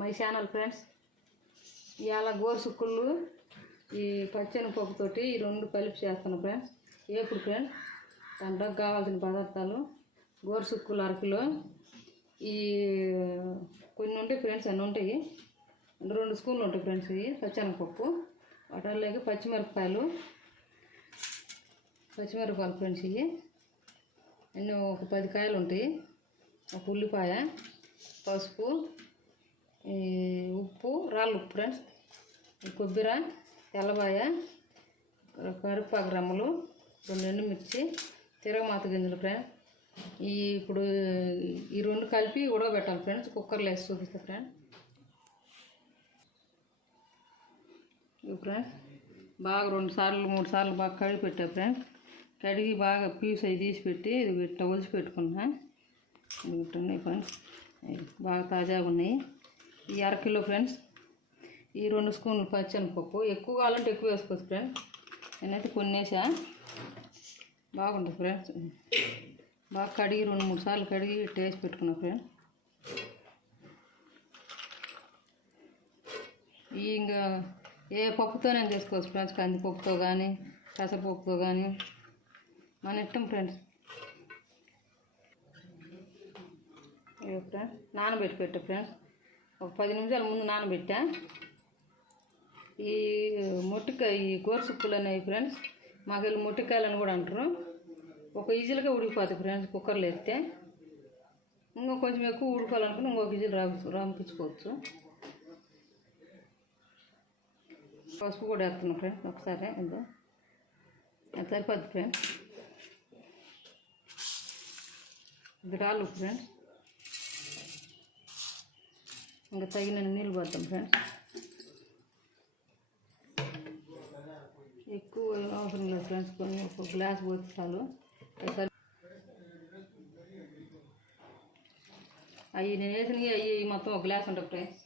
My channel friends. ఇవాళ గోరుసుక్కుళ్ళు ఈ పచ్చెనపప్పుతోటి ఈ రెండు కలిపి చేస్తాను ఫ్రెండ్స్. ఏపుడు ఫ్రెండ్స్ దాంట్లోకి కావాల్సిన పదార్థాలు గోరుసుక్కులు అరకిలో, ఈ కొన్ని ఉంటాయి ఫ్రెండ్స్, అన్నీ ఉంటాయి, 2 స్పూన్లు ఉంటాయి ఫ్రెండ్స్. ఇవి పచ్చెనపప్పు, వాటిల్లోకి పచ్చిమిరపకాయలు ఫ్రెండ్స్. ఇవి అన్నీ ఒక 10 కాయలు ఉంటాయి, ఒక ఉల్లిపాయ, పసుపు, ఉప్పు, రాళ్ళు ఉప్పు ఫ్రెండ్స్, కొబ్బరి, తెల్లబాయ, కరివేపాకు రమ్మలు, 2 ఎండుమిర్చి, తిరగమాత గింజలు ఫ్రెండ్స్. ఇప్పుడు ఈ 2 కలిపి ఉడకబెట్టాలి ఫ్రెండ్స్. కుక్కర్లో వేసి చూపిస్తా ఫ్రెండ్స్. ఇవి ఫ్రెండ్స్ బాగా 2 సార్లు 3 సార్లు బాగా కడిగి పెట్టా ఫ్రెండ్స్. కడిగి బాగా పీస్ అవి తీసి పెట్టి ఇది ఇట్లా ఒలిచి పెట్టుకున్నా. ఇది ఉన్నాయి ఫ్రెండ్స్, బాగా తాజాగా ఉన్నాయి. ఈ అరకిలో ఫ్రెండ్స్ ఈ 2 స్పూన్లు పచ్చెనపప్పు. ఎక్కువ కావాలంటే ఎక్కువ వేసుకోవచ్చు ఫ్రెండ్స్. నేనైతే కొన్ని వేసా, బాగుంటుంది ఫ్రెండ్స్. బాగా కడిగి 2-3 సార్లు కడిగి టేస్ట్ పెట్టుకున్నా ఫ్రెండ్స్. ఇంకా ఏ పప్పుతోనే చేసుకోవచ్చు ఫ్రెండ్స్, కందిపప్పుతో కానీ పెసరపప్పుతో కానీ, మన ఇష్టం ఫ్రెండ్స్. ఫ్రెండ్స్ నానబెట్టి ఫ్రెండ్స్ ఒక 10 నిమిషాల ముందు నానబెట్టా. ఈ గోరుసుక్కులు అనేవి ఫ్రెండ్స్ మాకెళ్ళి మొట్టికాయలు అని కూడా అంటారు. ఒక ఈజీలుగా ఉడికిపోతాయి ఫ్రెండ్స్ కుక్కర్లో వేస్తే. ఇంకా కొంచెం ఎక్కువ ఉడకాలనుకుని ఇంకొక ఈజీలు రాంపించుకోవచ్చు. పసుపు కూడా వేస్తున్నాం ఫ్రెండ్స్ ఒకసారి, ఎంత సరిపోద్ది ఫ్రెండ్స్. ఇది రాళ్ళు ఉప్పు ఫ్రెండ్స్. ఇంకా తగిన నీళ్ళు పోతాం ఫ్రెండ్స్. ఎక్కువ అవసరం లేదు ఫ్రెండ్స్, కొన్ని ఒక గ్లాస్ పోతే చాలు. అవి నేను వేసినవి అవి మొత్తం ఒక గ్లాస్ ఉంటాయి ఫ్రెండ్స్.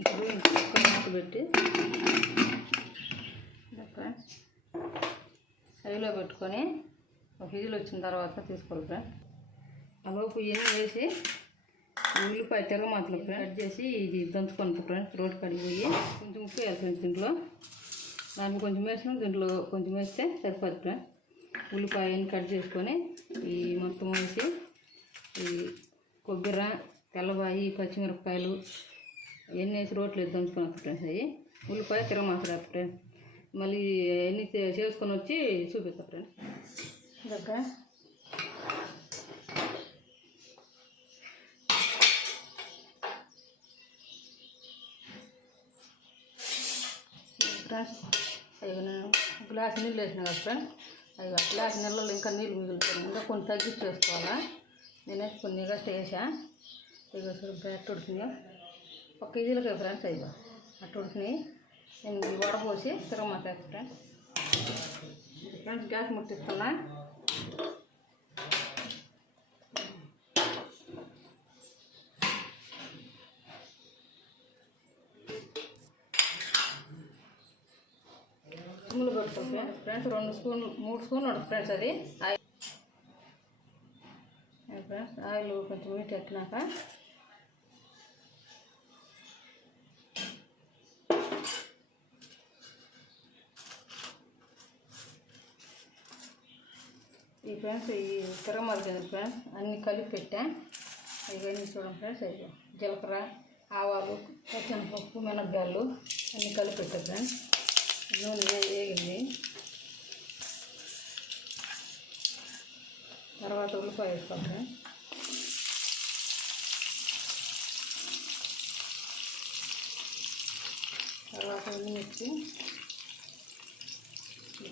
ఇప్పుడు కుక్కర్ మూత పెట్టి ఫ్రెండ్స్ హైలో పెట్టుకొని ఒక విజిల్ వచ్చిన తర్వాత తీసుకోవాలి ఫ్రెండ్స్. అలాపు ఇవన్నీ వేసి ఉల్లిపాయ తిరగమాతలు కట్ చేసి ఇది దంచుకొని ఫ్రెండ్స్. రోడ్డు కడిగి పోయి కొంచెం ఉప్పు వేయాలి ఫ్రెండ్స్. దాంట్లో కొంచెం వేసిన దీంట్లో కొంచెం వేస్తే సరిపోద్ది ఫ్రెండ్స్. ఉల్లిపాయని కట్ చేసుకొని ఈ మొత్తం వేసి ఈ కొబ్బరి, తెల్లబాయి, పచ్చిమిరపకాయలు ఇవన్నీ వేసి రోట్లో దంచుకొని ఫ్రెండ్స్. అవి ఉల్లిపాయ తిరగమాత ఫ్రెండ్స్. మళ్ళీ అన్నీ చేసుకొని వచ్చి చూపిస్తా ఫ్రెండ్స్. ఇంకా ఫ్రెండ్స్ గ్లాస్ నీళ్ళు వేసిన కదా ఫ్రెండ్స్. అవి గ్లాస్ నీళ్ళలో ఇంకా నీళ్ళు మిగులుతాయి, ఇంకా కొన్ని తగ్గించి చేసుకోవాలా. నేనైతే కొన్ని గట్టి వేసా. ఇక అట్టు ఉడికినాయి, ఒక ఈజీలుగా ఫ్రెండ్స్. అవి అట్టు ఉడికినాయి. నేను వడపోసి తిరగమాత ఫ్రెండ్స్. ఫ్రెండ్స్ గ్యాస్ ముట్టిస్తున్నా. సిమ్లో పెడతాం ఫ్రెండ్స్. 2 స్పూన్లు 3 స్పూన్లు ఉంటుంది ఫ్రెండ్స్. అది ఆయిల్ ఫ్రెండ్స్. ఆయిల్ కొంచెం వీటి ఎక్కినాక ఈ ఫ్రెండ్స్ ఈ తిరగమాత గింజలు ఫ్రెండ్స్ అన్నీ కలిపి పెట్టా. ఇవన్నీ చూడండి ఫ్రెండ్స్. అవి జీలకర్ర, ఆవాలు, పచ్చెనపప్పు, మినపగాళ్ళు అన్నీ కలిపి పెట్టా ఫ్రెండ్స్. నూనె వేగింది. తర్వాత ఉల్లిపాయ వేసుకోవాలి ఫ్రెండ్స్. తర్వాత ఎండుమిర్చి,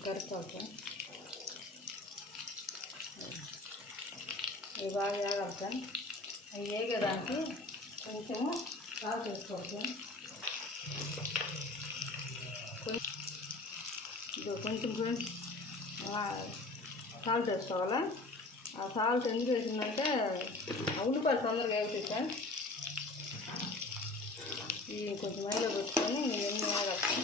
కరివేపాకు ఫ్రెండ్స్. ఇవి బాగా వేగాలి ఫ్రెండ్స్. అవి వేగేదానికి కొంచెము సాల్ట్ వేసుకోవాలి ఫ్రెండ్స్. కొంచెం ఫ్రెండ్స్ సాల్ట్ వేసుకోవాలా. ఆ సాల్ట్ ఎందుకు వేసిందంటే ఉల్లిపాయలు తొందరగా వేగుతాయి ఫ్రెండ్స్. ఇవి కొంచెం మైలో పెట్టుకొని ఇవన్నీ వేగాలి.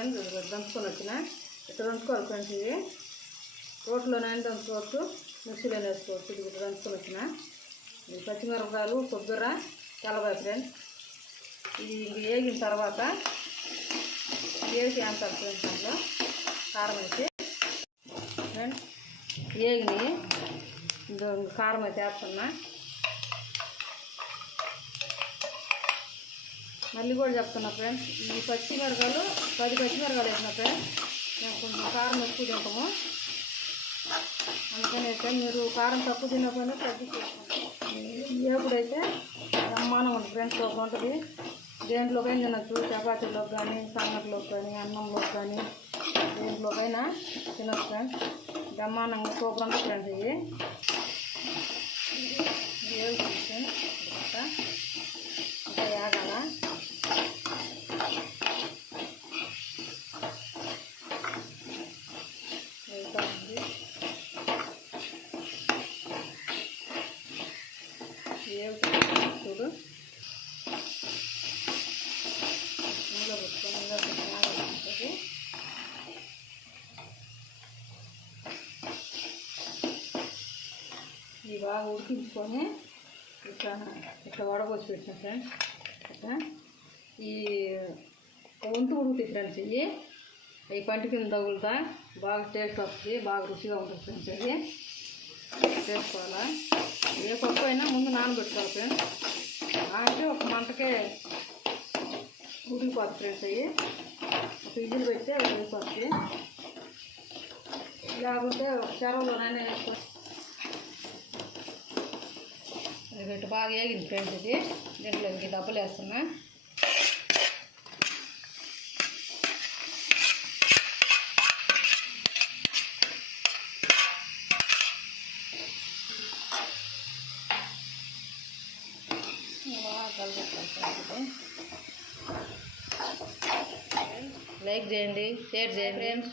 ఫ్రెండ్స్, దంచుకొని వచ్చిన ఇట్లా దంచుకోవాలి ఫ్రెండ్స్. ఇవి రోట్లోనైనా దంచుకోవచ్చు, మిక్సీలో వేసుకోవచ్చు. ఇది ఇట్లా దంచుకొని వచ్చిన ఇది పచ్చిమిరపకాయలు, కొబ్బరి, తెల్లబాయ ఫ్రెండ్స్. ఇది వేగిన తర్వాత వేసి అంటారు ఫ్రెండ్స్. దాంట్లో కారం వేసి ఫ్రెండ్స్ వేగిని కారం అయితే వేస్తున్నా. మళ్ళీ కూడా చెప్తున్నా ఫ్రెండ్స్, ఈ పచ్చిమిరకాయలు 10 పచ్చిమిరకాయలు వేసిన ఫ్రెండ్స్. మేము కొంచెం కారం ఎక్కువ తింటాము, అందుకని అయితే మీరు కారం తక్కువ తినకపోయినా తగ్గించేసుకోండి. ఎప్పుడైతే బ్రహ్మాండం ఉంటుంది ఫ్రెండ్స్. సూపర్ ఉంటుంది. దేంట్లోకైనా తినచ్చు, చపాతీలోకి కానీ, సంగటిలోకి కానీ, అన్నంలోకి కానీ, దేంట్లోకైనా తినచ్చు ఫ్రెండ్స్. బ్రహ్మాండంగా సూపర్ ఉంటుంది ఫ్రెండ్స్. ఇవి ఫ్రెండ్స్ ఇంకా యాగాల వెళ్తా ఉంది. చూడు ఇంట్లో పెట్టుకొని ఉంటుంది. ఇవి బాగా ఉడికించుకొని ఇట్లా ఇట్లా వడపోసి పెట్టిన ఫ్రెండ్స్. ఇట్లా ఈ వంతు ఉడుకుతాయి ఫ్రెండ్స్. ఇవి అవి పంట కింద తగులుతా బాగా టేస్ట్ వస్తుంది, బాగా రుచిగా ఉంటుంది ఫ్రెండ్స్. అవి చేసుకోవాలా. ఏ పప్పు అయినా ముందు నానబెట్టుకోవాలి ఫ్రెండ్స్. అంటే ఒక మంటకే ఉడికిపోతుంది ఫ్రెండ్స్. అవి ఒక ఇడ్లీ పెడితే ఉడికిపోతుంది. లేకపోతే ఒక చెరవలోనైనా వేసుకోవాలి. ఇటు బాగా వేగింది ఫ్రెండ్స్. ఇది దీంట్లోకి డబ్బులు వేస్తున్నా. లైక్ చేయండి, షేర్ చేయండి ఫ్రెండ్స్.